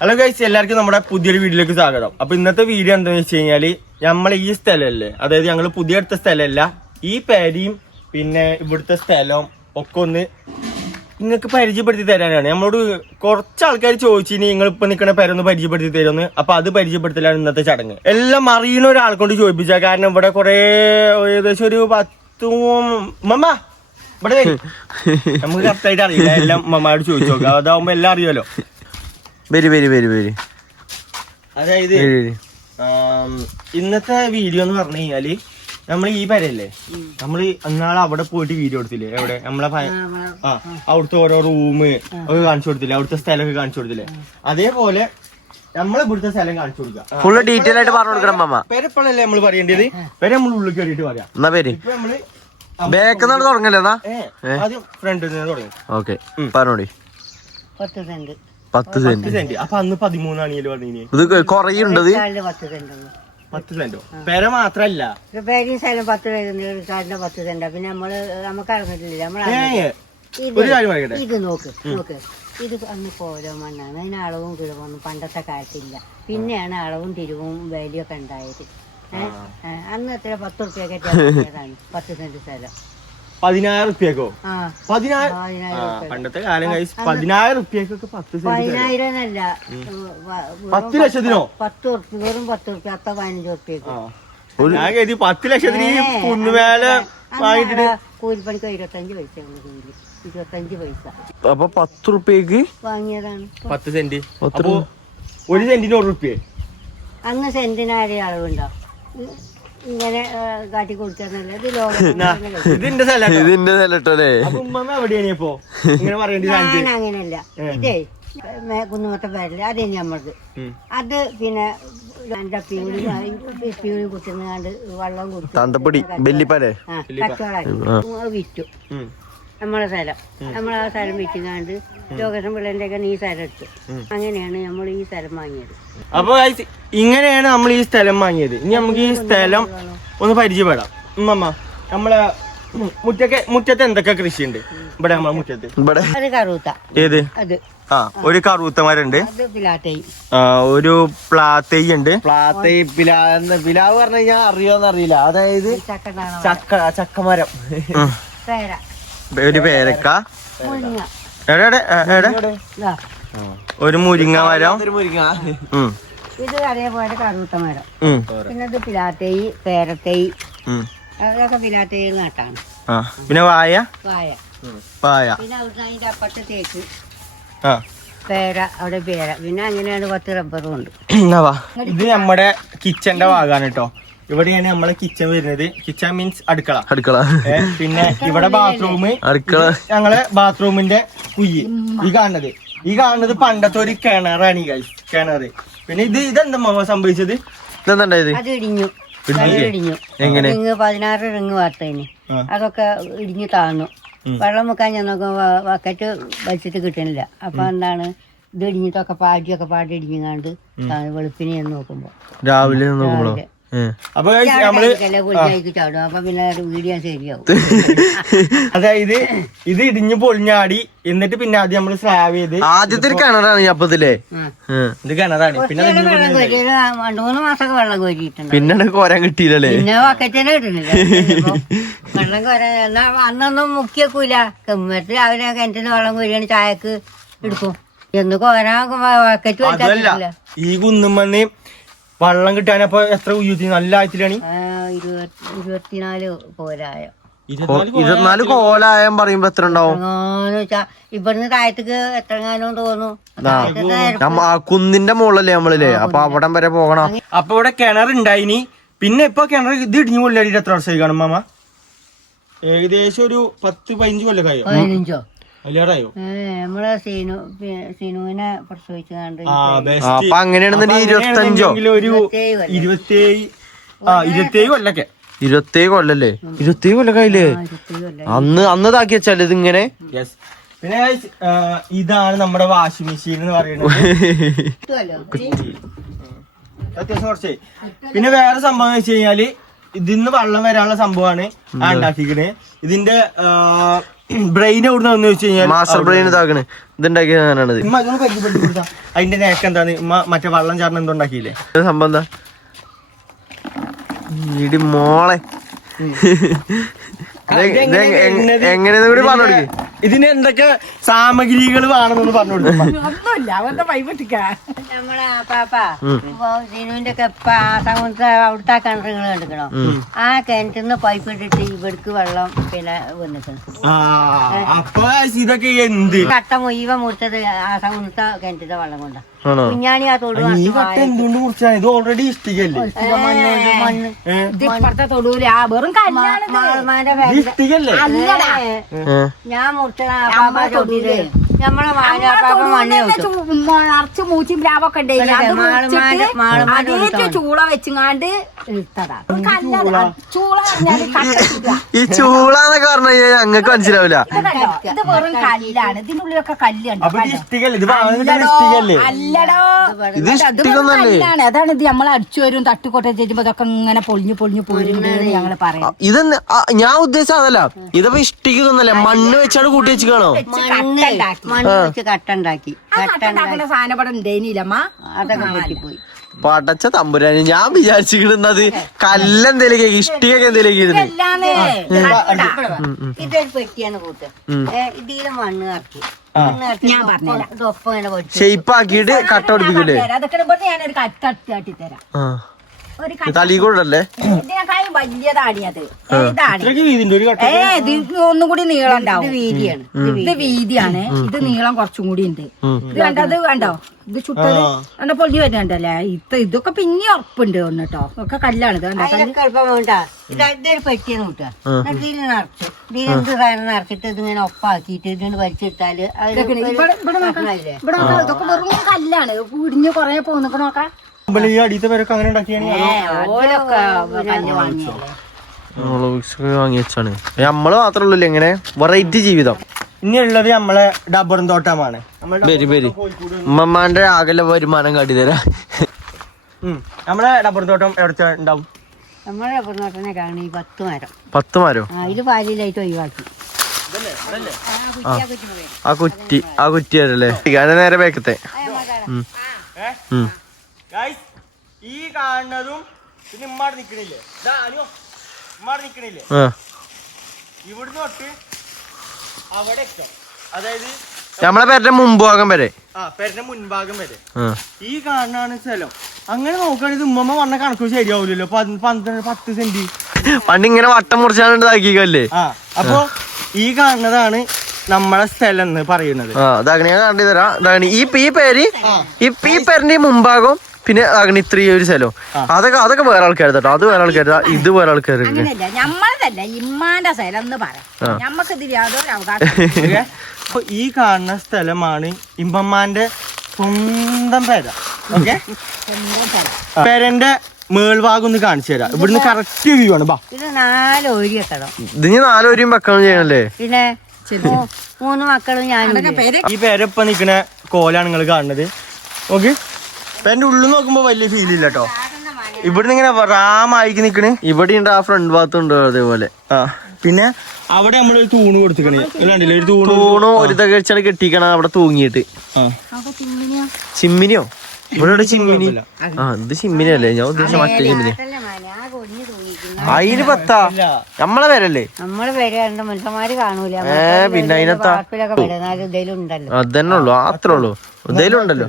Hello guys, എല്ലാവർക്കും നമ്മുടെ പുതിയൊരു വീഡിയോയിലേക്ക് സ്വാഗതം. അപ്പൊ ഇന്നത്തെ വീഡിയോ എന്താണെന്ന് വെച്ച് കഴിഞ്ഞാല് നമ്മളെ ഈ സ്ഥലമല്ലേ, അതായത് ഞങ്ങൾ പുതിയ എടുത്ത സ്ഥലമല്ല, ഈ പേരയും പിന്നെ ഇവിടുത്തെ സ്ഥലവും ഒക്കെ ഒന്ന് നിങ്ങൾക്ക് പരിചയപ്പെടുത്തി തരാനാണ്. നമ്മളോട് കുറച്ച് ആൾക്കാർ ചോദിച്ചിനി നിങ്ങൾ ഇപ്പൊ നിൽക്കുന്ന പേരൊന്ന് പരിചയപ്പെടുത്തി തരുമെന്ന്. അപ്പൊ അത് പരിചയപ്പെടുത്തലാണ് ഇന്നത്തെ ചടങ്ങ്. എല്ലാം അറിയുന്ന ഒരാളെ കൊണ്ട് ചോദിപ്പിച്ച, കാരണം ഇവിടെ കുറെ ഏകദേശം ഒരു 10 മമ്മ ഇവിടെ നമുക്ക് കറക്റ്റായിട്ട് അറിയില്ല. എല്ലാം മമ്മയോട് ചോദിച്ചു നോക്കാം, അതാവുമ്പോ എല്ലാം അറിയാലോ. അതായത് ഇന്നത്തെ വീഡിയോ എന്ന് പറഞ്ഞു കഴിഞ്ഞാല് നമ്മൾ ഈ പേരല്ലേ, നമ്മള് എന്നാളെ അവിടെ പോയിട്ട് വീഡിയോ എടുത്തില്ലേ, എവിടെ നമ്മളെ അവിടുത്തെ ഓരോ റൂം ഒക്കെ കാണിച്ചു കൊടുത്തില്ലേ, അവിടുത്തെ സ്ഥലമൊക്കെ കാണിച്ചു കൊടുത്തില്ലേ, അതേപോലെ നമ്മളെ ഇവിടുത്തെ സ്ഥലം കാണിച്ചു കൊടുക്കുക. ഫുള്ള് ഡീറ്റെയിൽ ആയിട്ട് പറഞ്ഞു കൊടുക്കണം മാമ. പേരെപ്പോഴല്ലേ നമ്മൾ പറയേണ്ടത്, പേര് നമ്മൾ ഉള്ളിൽ കയറിയിട്ട് പറയാം. ഇപ്പൊ നമ്മള് ബാക്കിൽ തുടങ്ങല്ലേ ആദ്യം ഫ്രണ്ടിൽ നിന്ന് തുടങ്ങി. ഓക്കെ പറഞ്ഞോടി. 10 സെന്റ്. അപ്പൊ അന്ന് 13 ആണെങ്കിലും പറഞ്ഞു. ഇത് കുറയുണ്ടത് 10 സെന്റോ? പേര മാത്രല്ല, പേരും സ്ഥലം 10 സെന്റ്. പിന്നെ നമുക്ക് അറിഞ്ഞിട്ടില്ല. ഒരു കാര്യം പറയട്ടെ, ഇത് നോക്ക് ഇത് അന്ന് കോലോ മണ്ണാണ്. അതിന് അളവും കിഴവൊന്നും പണ്ടത്തെ കാലത്തില്ല. പിന്നെയാണ് അളവും തിരിവും വേലിയൊക്കെ ഉണ്ടായത്. അന്ന് എത്ര 10 ഉറുപ്പ്യൊക്കെ 10 സെന്റ് സ്ഥലം. 10,000 ഉറുപ്പ്യക്കോ? 10,000 പണ്ടത്തെ കാലം കഴിച്ച് 10,000 ഉറുപ്പ്യക്കൊക്കെ 10 സെന്റ്. 10,000 അല്ല, 10 ലക്ഷത്തിനോ? 10 ഉറുപ്പ്യ, വെറും 10 ഉറുപ്പ്യ. അത്ത 15 ഉറുപ്പ്യക്ക്. ഞാൻ കരുതി 10 ലക്ഷത്തിന് കുന്നുമേല വാങ്ങിട്ട്. കൂലിപ്പണിക്ക് 25 പൈസ, 25 പൈസ. അപ്പൊ 10 ഉറുപ്പ്യക്ക് വാങ്ങിയതാണ് 10 സെന്റ്. അപ്പൊ ഒരു സെന്റിന് 1 ഉറുപ്പ്യ. അന്ന് സെന്റിനാരെ അളവുണ്ടോ? ഇങ്ങനെ കാട്ടി കൊടുക്കാന്നല്ല. ഇതിന്റെ സ്ഥലം എവിടെയാണ് ഇപ്പൊ ഇങ്ങനെ പറയേണ്ടി? ഞാൻ അങ്ങനെയല്ല. ഇതേ കുന്നുമത്തെ പേരില്ല, അതേ ഞമ്മൾക്ക്. അത് പിന്നെ പീളി കുത്തുന്നാണ്ട് വെള്ളം തന്തപ്പൊടി ബെല്ലിപ്പാലേ കച്ചവടം വിറ്റു. നമ്മളെ സ്ഥലം, നമ്മളാ സ്ഥലം വിറ്റുകാണ്ട് ലോകേഷൻ പിള്ളേന്റെ ഒക്കെ ഈ സ്ഥലം എടുത്തു. അങ്ങനെയാണ് നമ്മൾ ഈ സ്ഥലം വാങ്ങിയത്. അപ്പൊ ഇങ്ങനെയാണ് നമ്മൾ ഈ സ്ഥലം വാങ്ങിയത്. ഇനി നമുക്ക് ഈ സ്ഥലം ഒന്ന് പരിചയപ്പെടാം. നമ്മളെ മുറ്റത്ത് എന്തൊക്കെ കൃഷിയുണ്ട് ഇവിടെ? നമ്മളെ മുറ്റത്ത് ഒരു കറുത്ത, ഏത്? അത് ഒരു കറുത്തമരുണ്ട്, പിലാത്തൈ, ഒരു പ്ലാത്തൈ ഉണ്ട്. പിലാവ് പറഞ്ഞു കഴിഞ്ഞാൽ അറിയോന്ന് അറിയില്ല. അതായത് ചക്കമരം, പേര, ഒരു പേരക്ക, മുരിങ്ങ, ഒരു മുരിങ്ങ മരം. ഇത് അതേപോലെ കറുത്ത മരം. പിന്നെ ഇത് പിലാത്തൈ, പേരത്തൈ, അതൊക്കെ പിലാത്തൈ നട്ടാണ്. പിന്നെ വായ. പിന്നെ അതിന്റെ അപ്പുറത്തെ തേക്ക്, പേര, അവിടെ പേര. പിന്നെ അങ്ങനെയാണ് 10 റബ്ബറും ഉണ്ട്. ഇത് നമ്മുടെ കിച്ചന്റെ ഭാഗമാണ് കേട്ടോ. ഇവിടെയാണ് നമ്മളെ കിച്ചൺ വരുന്നത്. കിച്ചൺ മീൻസ് അടുക്കള. പിന്നെ ഇവിടെ ബാത്റൂം, ഞങ്ങളെ ബാത്റൂമിന്റെ കുയ്യ്. ഈ കാണുന്നത് പണ്ടത്തെ ഒരു കിണറാണ്. കിണറ്. പിന്നെ ഇതെന്താ സംഭവിച്ചത്? അത് ഇടിഞ്ഞു. എങ്ങനെ? 16 റിങ് വാർത്തതിന് അതൊക്കെ ഇടിഞ്ഞു താന്നു. വെള്ളം മുക്കാൻ ഞാൻ നോക്കുമ്പോ ബക്കറ്റ് വലിച്ചിട്ട് കിട്ടണില്ല. അപ്പൊ എന്താണ്, ഇത് ഇടിഞ്ഞിട്ടൊക്കെ പാടി ഇടിഞ്ഞാണ്ട് വെളുപ്പിനെ എന്ന് നോക്കുമ്പോ രാവിലെ അപ്പൊ ചാടും. അപ്പൊ പിന്നെ വീഡിയോ ശരിയാവും. അതായത് ഇത് ഇടിഞ്ഞു പൊളിഞ്ഞാടി, എന്നിട്ട് പിന്നെ ആദ്യം നമ്മള് സ്ലാബ് ചെയ്ത്. ആദ്യത്തെ കിണറാണ് അപ്പത്തില്ലേ? ഇത് കിണറാണ്. പിന്നെ 2-3 മാസമൊക്കെ വെള്ളം കോരിയിട്ടുണ്ട്. പിന്നെ കോരാൻ കിട്ടിയില്ലല്ലേ? പിന്നെ ബക്കറ്റിനെ കിട്ടുന്നില്ല വെള്ളം കോരാൻ. എന്നാ അന്നൊന്നും മുക്കിയേക്കൂല. കമ്മത്ത് അവരെ കിണറ്റിന് വെള്ളം കോരിയാണ് ചായക്ക് എടുക്കും. എന്ന് കോരാൻ ബക്കറ്റ് വെച്ചാൽ ഈ കുന്നുമ്മന്ന് വെള്ളം കിട്ടാനപ്പോ എത്ര ഉയർത്തി? നല്ല ആഴത്തിലാണ്. 24 പോരായോ? 24 കോലായം പറയുമ്പോ എത്ര ഉണ്ടാവും? ഇവിടുന്ന് താഴത്തേക്ക് എത്രങ്ങാനും തോന്നുന്നു. കുന്നിന്റെ മുകളിലല്ലേ നമ്മളില്ലേ? അപ്പൊ അവിടം വരെ പോകണം. അപ്പൊ ഇവിടെ കിണറുണ്ടായിനി. പിന്നെ ഇപ്പൊ കിണർ ഇത് ഇടിഞ്ഞു കൊല്ലാടിയിട്ട് എത്ര വർഷമായി കാണും മാമ? ഏകദേശം ഒരു 10-15 കൊല്ലക്കായോ? 15 അല്ലാറായോ? നമ്മളെ സീനുവിനെ പ്രസവിച്ചുകൊണ്ട് അപ്പൊ അങ്ങനെയാണെന്നുണ്ടെങ്കിൽ 25 ഒരു 27 കൊല്ലൊക്കെ. 27 കൊല്ലല്ലേ? 27 കൊല്ലക്കായില്ലേ? അന്ന് താക്കി വെച്ചാൽ ഇതിങ്ങനെ. പിന്നെ ഇതാണ് നമ്മുടെ വാഷിംഗ് മെഷീൻ എന്ന് പറയുന്നത്. അത്യാവശ്യം കുറച്ച്. പിന്നെ വേറെ സംഭവം വെച്ച് കഴിഞ്ഞാല് ഇതിന്ന് വെള്ളം വരാനുള്ള സംഭവമാണ് ഉണ്ടാക്കിക്കണേ. ഇതിന്റെ ബ്രെയിൻ എവിടെ നിന്ന് വെച്ച് കഴിഞ്ഞാൽ മാസ്റ്റർ ബ്രെയിൻ ഇതാക്കണ് ഇതുണ്ടാക്കിയ ഞാനാണിത്. ഉമ്മ അതൊന്ന് പരിചയപ്പെടുത്തി കൊടുത്താ. അതിന്റെ നേക്ക് എന്താണ് ഉമ്മ മറ്റേ വള്ളം ചാടനം എന്തുണ്ടാക്കിയില്ലേ സംഭവം എന്താ ഇടി മോളെ എങ്ങനെയെന്ന് കൂടി പറഞ്ഞു കൊടുക്ക്. ഇതിന് എന്തൊക്കെ സാമഗ്രികൾ വേണമെന്ന് പറഞ്ഞു കൊടുക്കും. നമ്മളെ ദിനുവിന്റെ ഒക്കെ അവിടുത്തെ കിണറുകൾ കണ്ടിക്കണോ? ആ കിണറ്റിന്ന് പൈപ്പ് ഇട്ടിട്ട് ഇവിടേക്ക് വെള്ളം പിന്നെ വന്നിട്ടുണ്ട്. അപ്പൊ ഇതൊക്കെ എന്ത് കട്ട മുഴുവൻ മുറിച്ചത് ആ സമുദ്രത്തെ കിണറ്റിന്റെ വെള്ളം കൊണ്ടാ. ആണോ? കുഞ്ഞാണി ആ തൊടു ഈ കട്ട എന്തുകൊണ്ട് മുറിച്ചാണ്? ഇത് ഓൾറെഡി ഇഷ്ടികല്ലേ? മണ്ണ് ഇപ്പഴത്തെ തൊടുവില് ആ വെറും കല്യാണം ഇഷ്ടികല്ലേ? ഞാൻ മുറിച്ച തൊടിയില് നമ്മളെ വാഴപ്പാപ്പ മണ്ണ് നിറച്ച് മൂച്ചി ബ്ലാവൊക്കെ ഉണ്ടായി ചൂള വെച്ചുങ്ങാണ്ട് ഇട്ടതാ. ചൂള ഈ ചൂളാന്നൊക്കെ പറഞ്ഞു കഴിഞ്ഞാൽ ഞങ്ങൾക്ക് മനസ്സിലാവില്ല. ഇത് വെറും കല്ലാണ്. ഇതിന്റെ ഉള്ളിലൊക്കെ കല്ലുണ്ട്. അപ്പൊ ഇത് ഇഷ്ടികല്ലേ? ഇത് ഇഷ്ടികല്ലേ? അല്ലടോ, ഇത് ഇഷ്ടികൊന്നല്ലേ? കല്ലാണ്. അതാണ് ഇത് നമ്മൾ അടിച്ചു വരും തട്ടുകൊട്ട ചെയ്യുമ്പോ ഇതൊക്കെ ഇങ്ങനെ പൊളിഞ്ഞു പോരുന്നുണ്ട് ഞങ്ങള് പറയാം. ഇത് ഞാൻ ഉദ്ദേശിച്ച അതല്ല, ഇതിപ്പോ ഇഷ്ടിക്കൊന്നല്ല, മണ്ണ് വെച്ചാണ് കൂട്ടി വെച്ച് കാണോ? മണ്ണ് വെച്ച് കട്ട ഉണ്ടാക്കി സാധനം ഇവിടെ ഉണ്ടേനില്ലമ്മ. അതൊക്കെ പൊട്ടിപ്പോയി. പടച്ച തമ്പുരാന് ഞാൻ വിചാരിച്ചിരുന്നത് കല്ലെന്തേലും ഇഷ്ടികൊക്കെ എന്തേലും ഇരുന്ന്. ഇതൊരു പെട്ടിയാണ് കൂട്ട്. ഇതില് മണ്ണ് നിറക്കി ഞാൻ പറഞ്ഞുതരാം. ഇതൊപ്പം ഇങ്ങനെ പൊട്ടി ഷെയ്പ്പാക്കിയിട്ട് കട്ട പിടിപ്പിക്കൂലേ? അതൊക്കെ ഇവിടെ ഞാനൊരു കട്ടി തരാം. ഒരു തലീകൂടല്ലേ? ഇതിനേക്കാളും വലിയതാണിയത്. ഇതാണ് ഇത്രയ്ക്ക് വീതിയുണ്ട് ഒരു കട്ട. ഇത് ഒന്നും കൂടി നീളം ഉണ്ടാവും. വീതിയാണ്. ഇത് വീതിയാണ്. ഇത് നീളം കുറച്ചും കൂടി ഉണ്ട്. ഇത് കണ്ടത് കണ്ടോ? ഇത് ചുട്ടത് കണ്ട പൊളിഞ്ഞു വരുന്നുണ്ടല്ലേ? ഇതൊക്കെ പിന്നെ ഉറപ്പുണ്ട് ഒന്ന് കേട്ടോ. ഒക്കെ കല്ലാണ്. ഇത് കണ്ടോ? അതിനൊക്കെ എളുപ്പം വേണ്ടാ. ഇതൊരു പെട്ടിയാണ് കൂട്ടുക. ഇതിൽ നിറച്ചു ഇതിലെന്ത് സാധനം നിറച്ചിട്ട് ഇതിങ്ങനെ ഒപ്പാക്കിയിട്ട് ഇതിന് വലിച്ചിട്ടാല് ഇവിടെ നോക്കാം. ഇതൊക്കെ വെറും കല്ലാണ്. ഇടിഞ്ഞ് കൊറേ പോന്നൊക്കെ നോക്കാം. ഈ അടിയത്തെ പേരൊക്കെ അങ്ങനെ ഉണ്ടാക്കിയാണ് ഓലൊക്കെ കല്ല് വാങ്ങിയല്ലേ. വാങ്ങി വെച്ചാണ്. നമ്മള് മാത്രമല്ലല്ലോ ഇങ്ങനെ വെറൈറ്റി ജീവിതം. ഇനിയുള്ളത് നമ്മളെ ഡബ്ബറും തോട്ടമാണ്. വരി ഉമ്മമാന്റെ ആകെ വരുമാനം കാട്ടിത്തരാ. നമ്മളെ ഡബ്ബറും തോട്ടം എവിടെ ഉണ്ടാവും? നമ്മളെ റബ്ബറിനോട്ടനെ കാണി 10 മരം. 10 മരം? അതില് പാലിലായിട്ട് ഒഴിവാക്കി. ആ കുറ്റി അല്ലേ? നേരെ ബാക്കത്തെ. ഈ കാണുന്നതും പിന്നെ ഇമ്മാട് നിക്കണില്ലേ? ഇമ്മാട് നിക്കണില്ലേ? ഇവിടുന്ന് തൊട്ട് അവിടെ എത്തും. അതായത് നമ്മളെ പേരുടെ മുൻഭാഗം വരെ, പേരുടെ മുൻഭാഗം വരെ ഈ കാണാണ് സ്ഥലം. അങ്ങനെ നോക്കുകയാണെങ്കിൽ ഉമ്മ പറഞ്ഞ കണക്ക് ശരിയാവൂലല്ലോ. 10 സെന്റ് പണ്ട് ഇങ്ങനെ വട്ടം മുറിച്ചാണ് ഇതാക്കിക്കല്ലേ. അപ്പൊ ഈ കാണുന്നതാണ് നമ്മളെ സ്ഥലം എന്ന് പറയുന്നത്. ഞാൻ കാണിച്ചു തരാം. ഈ പേരിന്റെ മുൻഭാഗം പിന്നെ അങ്ങനെ ഇത്രയും ഒരു സ്ഥലം അതൊക്കെ വേറെ ആൾക്കാർ കേട്ടോ. അത് വേറെ ആൾക്കാർ, ഇത് വേറെ ആൾക്കാർ. നമ്മളതല്ല ഇമ്മാന്റെ സ്ഥലം എന്ന് പറയാം. നമ്മക്ക് ഇതിൽ യാതൊരു അവകാശം. അപ്പൊ ഈ കാണുന്ന സ്ഥലമാണ് ഇമ്മമ്മാന്റെ സ്വന്തം പേര. ഓക്കെ, പേരന്റെ മേൾഭാഗം ഒന്ന് കാണിച്ചു തരാം. ഇവിടുന്ന് കറക്റ്റ് വ്യൂ ആണ്. ഇത് 4 ഓരി വെക്കണം. ഇതിന് 4 ഓരിയും വെക്കണം ചെയ്യണല്ലേ? പിന്നെ 3 മക്കളും ഞാനും. ഈ പേരപ്പ നിക്കണ കോലാണ് നിങ്ങൾ കാണുന്നത്. ഓക്കെ, പേരന്റെ ഉള്ളിൽ നോക്കുമ്പോ വലിയ ഫീൽ ഇല്ല കേട്ടോ. ഇവിടുന്ന് ഇങ്ങനെ റാമായിക്ക് നിക്കണ്. ഇവിടെ ഉണ്ട്, ആ ഫ്രണ്ട് ഭാഗത്തും ഉണ്ട് അതേപോലെ. പിന്നെ അവിടെ നമ്മളൊരു തൂണ് കൊടുത്തിക്കണേ. ഒരു തൂണോ ഒരു തകർച്ചാണ് കെട്ടിക്കണം അവിടെ തൂങ്ങിയിട്ട്. ചിമ്മിനിയോ? ഇവിടെ ചിമ്മിനി. ഇത് ചിമ്മിനിയല്ലേ? ഞാൻ ഉദ്ദേശിച്ച മറ്റേ ചിമ്മിനി. അതിന് 10 നമ്മളെ പേരല്ലേ? നമ്മള് പേര് മനുഷ്യന്മാര് കാണൂല. പിന്നെ അതിനകത്താ അതന്നെ ഉള്ളു, അത്രേ ഉള്ളു. എന്തായാലും ഉണ്ടല്ലോ.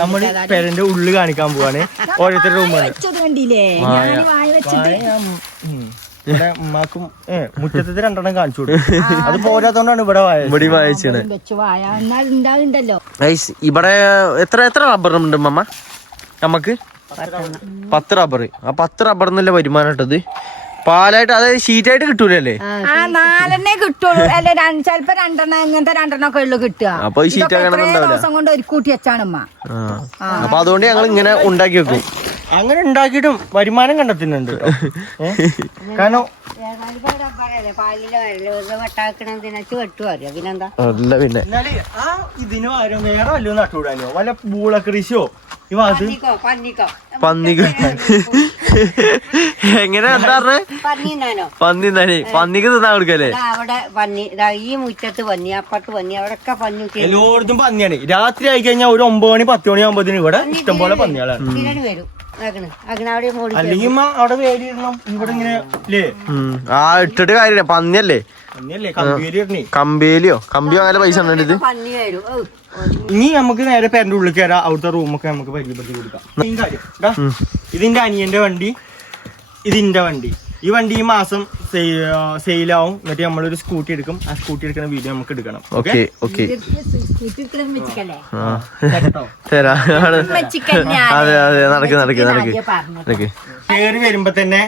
നമ്മള് പേരന്റെ ഉള്ളിൽ കാണിക്കാൻ പോവാണ്. ഓരോരുത്തരുടെ റൂമാണ്. ഇവിടെ ഉമ്മാക്കും മുറ്റത്തെ 2 എണ്ണം കാണിച്ചു കൊടുക്കും. അത് പോരാത്തോണ്ടാണ് ഇവിടെ വായിച്ചത്. ഇവിടെ എത്ര റബ്ബർ ഉണ്ട് മമ്മ? നമുക്ക് 10 റബ്ബർ. ആ 10 റബ്ബറിന്നല്ലേ വരുമാനം ഇട്ടത്? പാലായിട്ട്, അതായത് ഷീറ്റായിട്ട് കിട്ടൂലല്ലേ? 4 കിട്ടുള്ളൂ. അല്ലെ ചിലപ്പോ 2 ഇങ്ങനത്തെ 2 ഒക്കെ ഉള്ളു കിട്ടുക. അപ്പൊ ഈ ഷീറ്റ് ദിവസം കൊണ്ട് ഒരു കൂട്ടി വെച്ചാണ് ഉമ്മ. അപ്പൊ അതുകൊണ്ട് ഞങ്ങൾ ഇങ്ങനെ ഉണ്ടാക്കി വെക്കും. അങ്ങനെ ഉണ്ടാക്കിയിട്ടും വരുമാനം കണ്ടെത്തുന്നുണ്ട്. കാരണം പിന്നെ ഇതിന് ആരും വേറെ വല്ലതും നട്ടുകൂടാനോ? വല്ല പൂള കൃഷിയോ ഈ ഭാഗത്ത്? പന്നിക്ക് എങ്ങനെ എന്താ പറഞ്ഞേ? പന്നി തിന്നാനോ? പന്നി തന്നെ, പന്നിക്ക് തിന്നാൻ കൊടുക്കല്ലേ? അവിടെ പന്നി, ഇതാ ഈ മുറ്റത്ത് പന്നി, അപ്പുറത്ത് പന്നി, അവിടെയൊക്കെ പന്നി എല്ലായിടത്തും പന്നിയാണ്. രാത്രി ആയി കഴിഞ്ഞാൽ ഒരു 9 മണി 10 മണി ആകുമ്പോഴത്തേനും ഇവിടെ ഇഷ്ടംപോലെ പന്നികളാണ്. തിരഞ്ഞു വരും. അവിടെ മോടി അല്ലെങ്കിൽ അവിടെ വേലിയിടണം. ഇവിടെ ഇങ്ങനെ അല്ലേ ആ ഇട്ടിട്ട് കാര്യമില്ല, പന്നിയല്ലേ. പന്നിയല്ലേ കമ്പേരി ഇടണേ. കമ്പിയോ അങ്ങനെ പൈസ ഉണ്ട് ഇത്. പന്നി വരും. ഇനി നമുക്ക് നേരെ പേരന്റെ ഉള്ളിൽ കയറാം. അവിടുത്തെ റൂമൊക്കെ നമുക്ക് പരിചയപ്പെടുത്തി കൊടുക്കാം. മെയിൻ കാര്യം ഇതിന്റെ അനിയന്റെ വണ്ടി, ഇതിന്റെ വണ്ടി. ഈ വണ്ടി ഈ മാസം സെയിലാവും. എന്നിട്ട് നമ്മളൊരു സ്കൂട്ടി എടുക്കും. ആ സ്കൂട്ടി എടുക്കുന്ന വീഡിയോ നമുക്ക് എടുക്കണം. ഓക്കെ തരാ. അതെ നടക്ക്. കയറി വരുമ്പോ തന്നെ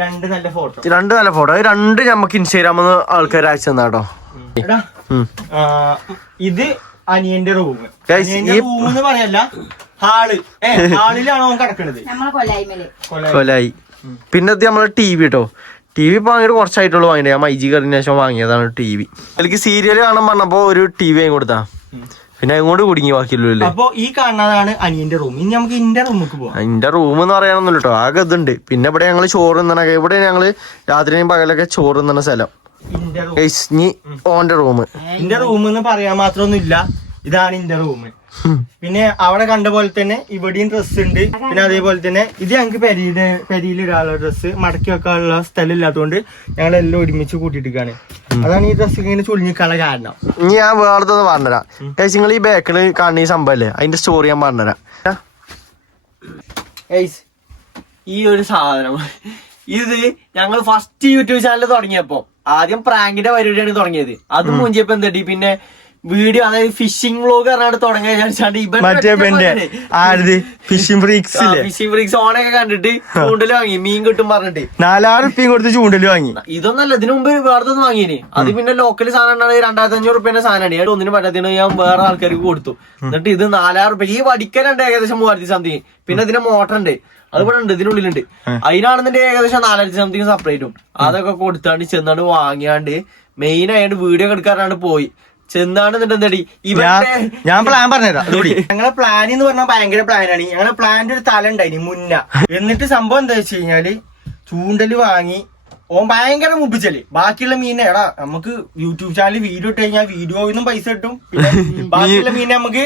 രണ്ട് നല്ല ഫോട്ടോ രണ്ട് നമുക്ക് ഇൻസ്റ്റാഗ്രാമിൽ ആൾക്കാർ അയച്ചു തന്നാട്ടോ. ഇത് അനിയന്റെ റൂം. അനിയന്റെ റൂം എന്ന് പറയല്ല, ഹാളിലാണ് അവൻ കിടക്കണത്. കൊലായി. പിന്നെ ഇത് നമ്മളെ ടി വി കേട്ടോ. ടി വി ഇപ്പൊ വാങ്ങിയിട്ട് കുറച്ചായിട്ടുള്ളൂ വാങ്ങിയത്. ഞാൻ മൈജി കയറിന് ശേഷം വാങ്ങിയതാണ് ടി വി. എനിക്ക് സീരിയൽ കാണാൻ പറഞ്ഞപ്പോ ഒരു ടി വി വാങ്ങി കൊടുത്താ. പിന്നെ അങ്ങോട്ട് കുടുങ്ങി ബാക്കിയല്ലോ. അപ്പൊ ഈ കാണുന്നതാണ് അനിയന്റെ റൂം. ഇനി നമുക്ക് ഇന്റെ റൂമിലേക്ക് പോവാം. എന്റെ റൂം എന്ന് പറയാനൊന്നുമില്ല കേട്ടോ, ആകെ ഇതുണ്ട്. പിന്നെ ഇവിടെ ഞങ്ങള് ചോറ് തിന്നണ, ഇവിടെ ഞങ്ങള് രാത്രിയും പകലൊക്കെ ചോറ് തിന്നണ സ്ഥലം. ഓന്റെ റൂം. ഇന്റെ റൂം എന്ന് പറയാൻ മാത്രമൊന്നുമില്ല. ഇതാണ് ഇന്റെ റൂം. പിന്നെ അവിടെ കണ്ട പോലെ തന്നെ ഇവിടെയും ഡ്രസ്സ് ഉണ്ട്. പിന്നെ അതേപോലെ തന്നെ ഇത് ഞങ്ങൾക്ക് പെരിയിൽ ഇടാനുള്ള ഡ്രസ്സ് മടക്കി വെക്കാനുള്ള സ്ഥലം ഇല്ലാത്തതുകൊണ്ട് ഞങ്ങളെല്ലാം ഒരുമിച്ച് കൂട്ടിയിട്ടാണ്. അതാണ് ഈ ഡ്രസ്സ് ഇങ്ങനെ ചുളിഞ്ഞിക്കാനുള്ള കാരണം. ഞാൻ വേറെ പറഞ്ഞുതരാം. നിങ്ങൾ ഈ ബാക്കിൽ കാണുന്ന ഈ സംഭവല്ലേ, അതിന്റെ സ്റ്റോറി ഞാൻ പറഞ്ഞുതരാം. ഈ ഒരു സാധനം ഇത് ഞങ്ങൾ ഫസ്റ്റ് യൂട്യൂബ് ചാനൽ തുടങ്ങിയപ്പോ ആദ്യം പ്രാങ്കിന്റെ പരിപാടിയാണ് തുടങ്ങിയത്. അത് മൂഞ്ചിയപ്പോ എന്തടി പിന്നെ വീഡിയോ, അതായത് ഫിഷിംഗ് വ്ലോഗ് പറഞ്ഞാൽ തുടങ്ങാൻ ഫിഷിംഗ് ഫ്രീക്സ് ഓണൊക്കെ കണ്ടിട്ട് ചൂണ്ടല് വാങ്ങി, മീൻ കിട്ടും പറഞ്ഞിട്ട് 4,000 റുപ്യ കൊടുത്ത് ചൂണ്ടല് വാങ്ങി. ഇതൊന്നല്ല, ഇതിനു മുമ്പ് വേറെ വാങ്ങിന്. അത് പിന്നെ ലോക്കൽ സാധനം 2,500 റുപ്യന്റെ സാധനമാണ്. ഒന്നിനും പറ്റാത്തതിന് ഞാൻ വേറെ ആൾക്കാർക്ക് കൊടുത്തു. എന്നിട്ട് ഇത് 4,000 റുപ്യ. ഈ വടിക്കലുണ്ട് ഏകദേശം 3,000 സംതിങ്. പിന്നെ ഇതിന്റെ മോട്ടർ ഉണ്ട്, അത് ഇവിടെ ഉണ്ട്, ഇതിനുള്ളിലുണ്ട്. അതിനാണെന്നുണ്ട് ഏകദേശം 4,000 സംതിങ് സെപ്പറേറ്റും. അതൊക്കെ കൊടുത്താണ്ട് ചെന്നാണ്ട് വാങ്ങിയാണ്ട് മെയിൻ ആയിട്ട് വീഡിയോ എടുക്കാനാണ് പോയി ചെന്നാണെന്നുണ്ടെന്നടി. ഞാൻ പ്ലാൻ പറഞ്ഞുതരാം. ഞങ്ങളെ പ്ലാൻ എന്ന് പറഞ്ഞാൽ ഭയങ്കര പ്ലാനാണ്. ഞങ്ങളെ പ്ലാനിന്റെ ഒരു തല ഉണ്ടായിന് മുന്ന. എന്നിട്ട് സംഭവം എന്താ വെച്ച് കഴിഞ്ഞാല് ചൂണ്ടല് വാങ്ങി ഓൻ ഭയങ്കര മുപ്പിച്ചല്. ബാക്കിയുള്ള മീനെ എടാ നമുക്ക് യൂട്യൂബ് ചാനൽ വീഡിയോ ഇട്ട് കഴിഞ്ഞാൽ വീഡിയോന്നും പൈസ കിട്ടും. പിന്നെ ബാക്കിയുള്ള മീനെ നമുക്ക്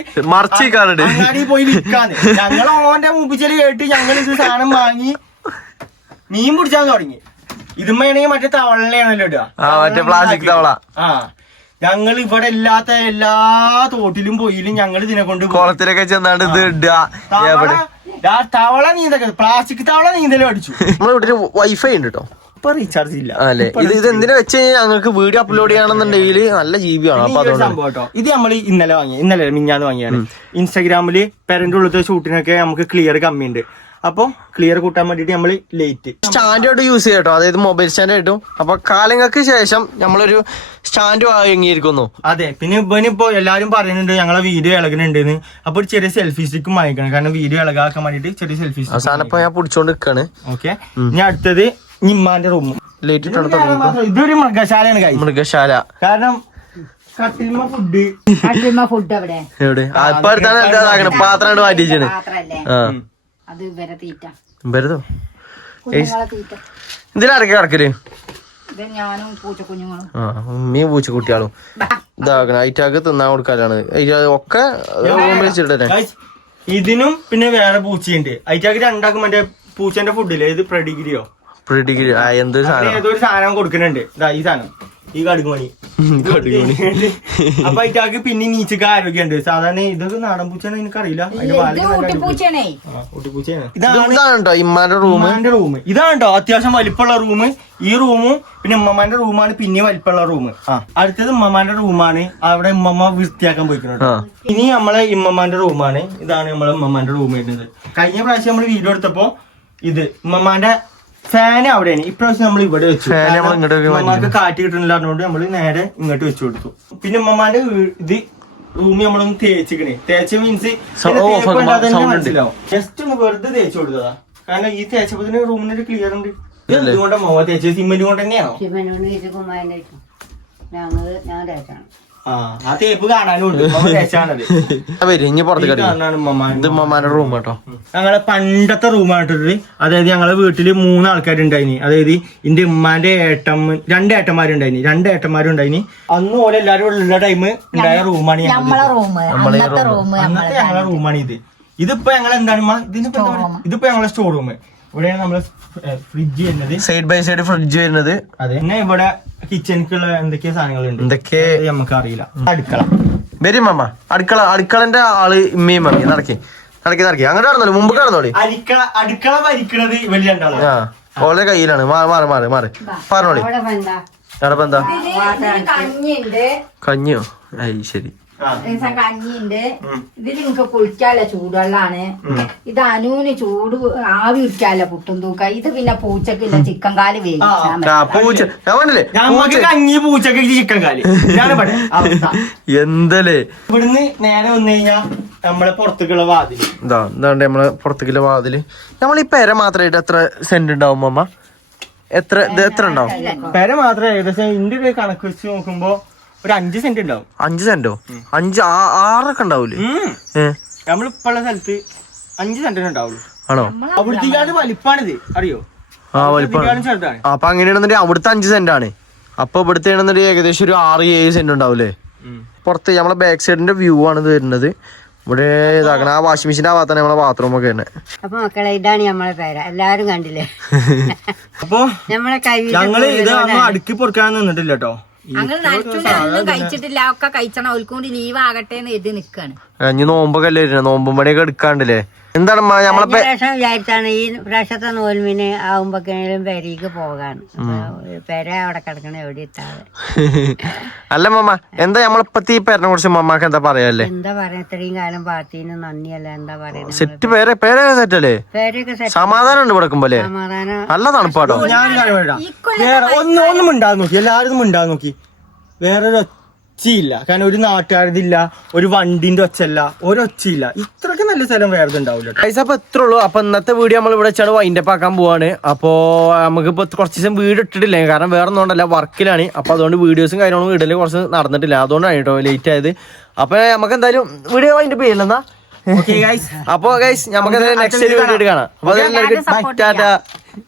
അങ്ങാടി പോയി വിൽക്കാന്ന്. ഞങ്ങൾ ഓന്റെ മുപ്പിച്ചല് കേട്ട് ഞങ്ങൾ ഇത് സാധനം വാങ്ങി മീൻ പിടിച്ചാൻ തുടങ്ങി. ഇതുമ്മയാണെങ്കിൽ മറ്റേ തവളയാണല്ലോ ഇടുക, പ്ലാസ്റ്റിക് തവള. ഞങ്ങൾ ഇവിടെ ഇല്ലാത്ത എല്ലാ തോട്ടിലും പോയിലും ഞങ്ങൾ ഇതിനെ കൊണ്ട് കുളത്തിലൊക്കെ ചെന്നാണ്ട് ഇത് ഇടുക. തവള നീന്തൽ, പ്ലാസ്റ്റിക് തവള നീന്തലും അടിച്ചു. നമ്മളെ വീട്ടില് വൈഫൈ ഉണ്ട് കേട്ടോ. ഇപ്പൊ റീചാർജ് ഇല്ല അല്ലേ. ഇത് എന്തിനാ വെച്ച് കഴിഞ്ഞാൽ ഞങ്ങൾക്ക് വീഡിയോ അപ്ലോഡ് ചെയ്യണമെന്നുണ്ടെങ്കിൽ നല്ല GB ആണ്. അപ്പൊ സംഭവം കേട്ടോ. ഇത് നമ്മൾ ഇന്നലെ മിഞ്ഞാന്ന് വാങ്ങിയാണ്. ഇൻസ്റ്റാഗ്രാമില് പേരന്റ് ഉള്ളത്തെ ഷൂട്ടിനൊക്കെ നമുക്ക് ക്ലിയർ കമ്മിയുണ്ട്. അപ്പൊ ക്ലിയർ കൂട്ടാൻ വേണ്ടിട്ട് നമ്മള് ലേറ്റ് സ്റ്റാൻഡായിട്ട് യൂസ് ചെയ്യാം കേട്ടോ. അതായത് മൊബൈൽ സ്റ്റാൻഡ് ആയിട്ടും. അപ്പൊ കാലങ്ങൾക്ക് ശേഷം നമ്മളൊരു സ്റ്റാൻഡ് വാങ്ങിയിരിക്കുന്നു. അതെ. പിന്നെ ഇവനിപ്പോ എല്ലാരും പറയുന്നുണ്ട് ഞങ്ങളെ വീഡിയോ ഇളകുന്നുണ്ടെന്ന്. അപ്പൊ ഒരു ചെറിയ സെൽഫി സ്റ്റിക്കും വാങ്ങിക്കണം. കാരണം വീഡിയോ ഇളകാക്കാൻ വേണ്ടിട്ട് ചെറിയ സെൽഫി സ്റ്റിക്ക്. അവസാനം ഇപ്പൊ ഞാൻ പിടിച്ചോണ്ട് നിൽക്കാണ്. ഓക്കെ. ഇനി അടുത്തത് നിമ്മാന്റെ റൂം. ലേറ്റ് ഇതൊരു മൃഗശാലയാണ്. മൃഗശാല. കാരണം ഫുഡ് അവിടെ എവിടെ ഇപ്പൊ അടുത്താണ് പാത്രം മാറ്റിച്ചാണ്. വെറുതോ ഇതിലാരൊക്കെ കിടക്കല്? ഉമ്മയും പൂച്ചക്കുട്ടിയാളും ഇതാക്കണം. ഐറ്റാക്ക് തിന്നാൻ കൊടുക്കാനാണ് ഒക്കെ വെച്ചിട്ടേ. ഇതിനും പിന്നെ വേറെ പൂച്ചയുണ്ട്. ഐറ്റാക്ക് രണ്ടാക്കും മറ്റേ പൂച്ചന്റെ ഫുഡില്ലേ, ഇത് പ്രെഡിഗ്രിയോ എന്തൊരു സാധനം, ഏതൊരു സാധനം കൊടുക്കുന്നുണ്ട്. ഈ സാധനം ഈ കടുകുമണി. അപ്പൊ അതിറ്റാക്ക് പിന്നെ നീച്ചക്ക് ആരോഗ്യമുണ്ട്. സാധാരണ ഇതൊക്കെ നാടൻ പൂച്ചാണ്, എനിക്കറിയില്ല. ഇതാണ് ഇമ്മാന്റെ റൂം. ഇതാണ് കേട്ടോ അത്യാവശ്യം വലിപ്പമുള്ള റൂം. ഈ റൂമും പിന്നെ ഉമ്മമാന്റെ റൂമാണ് പിന്നെ വലിപ്പമുള്ള റൂം. അടുത്തത് ഉമ്മമാന്റെ റൂമാണ്. അവിടെ ഉമ്മമ്മ വൃത്തിയാക്കാൻ പോയിക്കുന്നത്. ഇനി നമ്മളെ ഇമ്മമാന്റെ റൂമാണ്. ഇതാണ് നമ്മളെ ഉമ്മമാന്റെ റൂം വരുന്നത്. കഴിഞ്ഞ പ്രാവശ്യം നമ്മൾ വീഡിയോ എടുത്തപ്പോ ഇത് ഉമ്മമാന്റെ ഫാന് അവിടെയാണ്. ഇപ്രാവശ്യം നമ്മൾ ഇവിടെ വെച്ചു. ഉമ്മമാർക്ക് കാറ്റ് കിട്ടുന്നില്ല പറഞ്ഞുകൊണ്ട് നമ്മള് നേരെ ഇങ്ങോട്ട് വെച്ചു കൊടുത്തു. പിന്നെ ഉമ്മമാന്റെ ഇത് റൂമിൽ നമ്മളൊന്ന് തേച്ചിക്കണേ. തേച്ച മീൻസ് മനസ്സിലാവും. ജസ്റ്റ് ഒന്ന് വെറുതെ തേച്ചു കൊടുത്തതാ. കാരണം ഈ തേച്ചപ്പോ റൂമിനൊരു ക്ലിയർ ഉണ്ട്. എന്തുകൊണ്ടാ മോവ തേച്ചത്? സിമെന്റ് കൊണ്ട് തന്നെയാണോ? ആ തേപ്പ് കാണാനുണ്ട് ഇനി പുറത്ത് കാണാനും ഇത് ഉമ്മമാരുടെ റൂം കേട്ടോ. ഞങ്ങളെ പണ്ടത്തെ റൂമായിട്ടത്. അതായത് ഞങ്ങളെ വീട്ടില് 3 ആൾക്കാരുണ്ടായിനി. അതായത് എന്റെ ഉമ്മാന്റെ രണ്ട് ഏട്ടന്മാരുണ്ടായിനി. 2 ഏട്ടന്മാരുണ്ടായിനി. അന്ന് പോലെ എല്ലാരും ഉള്ള ടൈം ഉണ്ടായ റൂമാണ് അന്നത്തെ ഞങ്ങളെ റൂമാണ് ഇത്. ഇതിപ്പോ ഞങ്ങൾ എന്താണ് ഇതിപ്പോ ഞങ്ങളെ സ്റ്റോർ റൂം. ഇവിടെയാണ് നമ്മള് ഫ്രിഡ്ജ് വരുന്നത്, സൈഡ് ബൈ സൈഡ് ഫ്രിഡ്ജ് വരുന്നത്. അതെ. പിന്നെ ഇവിടെ കിച്ചണിക്കുള്ള എന്തൊക്കെയോ സാധനങ്ങളുണ്ട്, എന്തൊക്കെ നമുക്ക് അറിയില്ല. അടുക്കള വരും മമ്മ. അടുക്കളന്റെ ആള് ഇമ്മയും മമ്മി നടക്കി അങ്ങോട്ട് നടന്നോളൂ, മുമ്പ് നടന്നോളി. അടുക്കള ഭരിക്കണത് വലിയ രണ്ടാളാണ്. ഓളെ കയ്യിലാണ്. മാറി പറഞ്ഞോളി. എടപ്പ എന്താ കഞ്ഞിയോ? അയ് ശരി. കഞ്ഞിണ്ട്. ഇതിൽ നിങ്ങക്ക് കുളിക്കാല്ല ചൂടുവെള്ളാണ്. ഇത് അനുവിന് ചൂട് ആവി ഇരിക്കാല്ല പുട്ടും തൂക്ക. ഇത് പിന്നെ പൂച്ചക്കില്ല ചിക്കൻ കാല് കഞ്ഞി പൂച്ചക്ക് ചിക്കൻ കാല്. എന്തല്ലേ ഇവിടുന്ന് നേരെ വന്നു കഴിഞ്ഞാ നമ്മളെ പുറത്തേക്കുള്ള വാതില്. ഇതാണ്ട് നമ്മളെ പുറത്തേക്കുള്ള വാതില്. നമ്മളീ പെര മാത്രമായിട്ട് എത്ര സെന്റ് ഉണ്ടാവും അമ്മ? എത്ര ഉണ്ടാവും? പെര മാത്രം ഏകദേശം എന്റെ ഒരു കണക്ക് വെച്ച് നോക്കുമ്പോ ഒരു 5 സെന്റ് ഉണ്ടാവും. 5 സെന്റോ? 6 ഉണ്ടാവൂലേ? നമ്മളിപ്പോ ഉള്ള സ്ഥലത്ത് 5 സെന്റിന് ഉണ്ടാവുള്ളൂ. ആണോ? അവിടുത്തെ വലിപ്പാണിത്, അറിയോ? ചെറുതാണ്. അപ്പൊ അങ്ങനെയാണെന്നുണ്ടെങ്കിൽ അവിടുത്തെ 5 സെന്റ് ആണ്. അപ്പൊ ഇവിടുത്തെ ആണെന്നുണ്ടെങ്കിൽ ഏകദേശം ഒരു 6-7 സെന്റ് ഉണ്ടാവൂലേ? പുറത്ത് നമ്മളെ ബാക്ക് സൈഡിന്റെ വ്യൂ ആണ് ഇത് വരുന്നത്. ഇവിടെ ഇതാക്കണം. ആ വാഷിംഗ് മെഷീൻ ആവാത്താണ് നമ്മളെ ബാത്റൂം ഒക്കെ തന്നെ. അപ്പൊ മക്കളെ ഇതാണ് നമ്മളെ പേര. എല്ലാരും കണ്ടില്ലേ? അപ്പൊ നമ്മളെ കൈ ഞങ്ങള് ഇത് അടുക്കി പൊറുക്കാൻ നിന്നിട്ടില്ല കേട്ടോ. ഞങ്ങൾ നനച്ചുകൊണ്ടൊന്നും കഴിച്ചിട്ടില്ല. ഒക്കെ കഴിച്ചണം. ഓൽക്കൂടി ലീവ് ആകട്ടെ എന്ന് എഴുതി നിക്കാണ്. ഇനി നോമ്പൊക്കെ അല്ലേ വരുന്നത്? നോമ്പും പണിയൊക്കെ എടുക്കാണ്ടല്ലേ? എന്താണ് നമ്മളെ പ്രാവശ്യം വിചാരിച്ചാണ് ഈ പ്രാവശ്യത്തെ നോൽമിന് ആവുമ്പോഴേക്കും പെരയ്ക്ക് പോകാണ്. പെര അവിടെ കിടക്കണ എവിടെ എത്താതെ. അല്ല മമ്മ, എന്താ നമ്മളിപ്പത്തെ ഈ പേരിനെ കുറിച്ച് മമ്മക്ക് എന്താ പറയാല്ലേ? എന്താ പറയാ, ഇത്രയും കാലം പാർട്ടീന് നന്ദിയല്ല. എന്താ പറയുന്നത്? സെറ്റ് പേരൊക്കെ സെറ്റല്ലേ? പേരൊക്കെ സമാധാനം ഉണ്ട് കിടക്കുമ്പോലെ. സമാധാനം. നല്ല തണുപ്പാട്ടോ. ഒന്നും ഉണ്ടാകും നോക്കി, എല്ലാവരും ഉണ്ടാകും നോക്കി. വേറൊരു ഒച്ചയില്ല. കാരണം ഒരു നാട്ടുകാരതില്ല, ഒരു വണ്ടിന്റെ ഒച്ചല്ല, ഒരൊച്ചയില്ല. ഇത്രയൊക്കെ നല്ല സ്ഥലം വേറെ ഉണ്ടാവില്ല. അപ്പൊ എത്ര ഉള്ളൂ. അപ്പൊ ഇന്നത്തെ വീഡിയോ നമ്മൾ ഇവിടെ വെച്ചാണ് വൈൻഡപ്പ് ആക്കാൻ പോവാണ്. അപ്പോ നമുക്കിപ്പോ കുറച്ച് ദിവസം വീട് ഇട്ടിട്ടില്ല, കാരണം വേറെ ഒന്നുകൊണ്ടല്ല, വർക്കിലാണ്. അപ്പൊ അതുകൊണ്ട് വീഡിയോസും കാര്യങ്ങളും വീട്ടിൽ കുറച്ച് നടന്നിട്ടില്ല. അതുകൊണ്ടാണ് കേട്ടോ ലേറ്റ് ആയത്. അപ്പൊ നമുക്ക് എന്തായാലും വീഡിയോ വൈൻഡപ്പ് ചെയ്യില്ലെന്നാ. അപ്പൊ ഗൈസ് നമുക്ക് നെക്സ്റ്റ് വീഡിയോ കാണാം. അപ്പൊ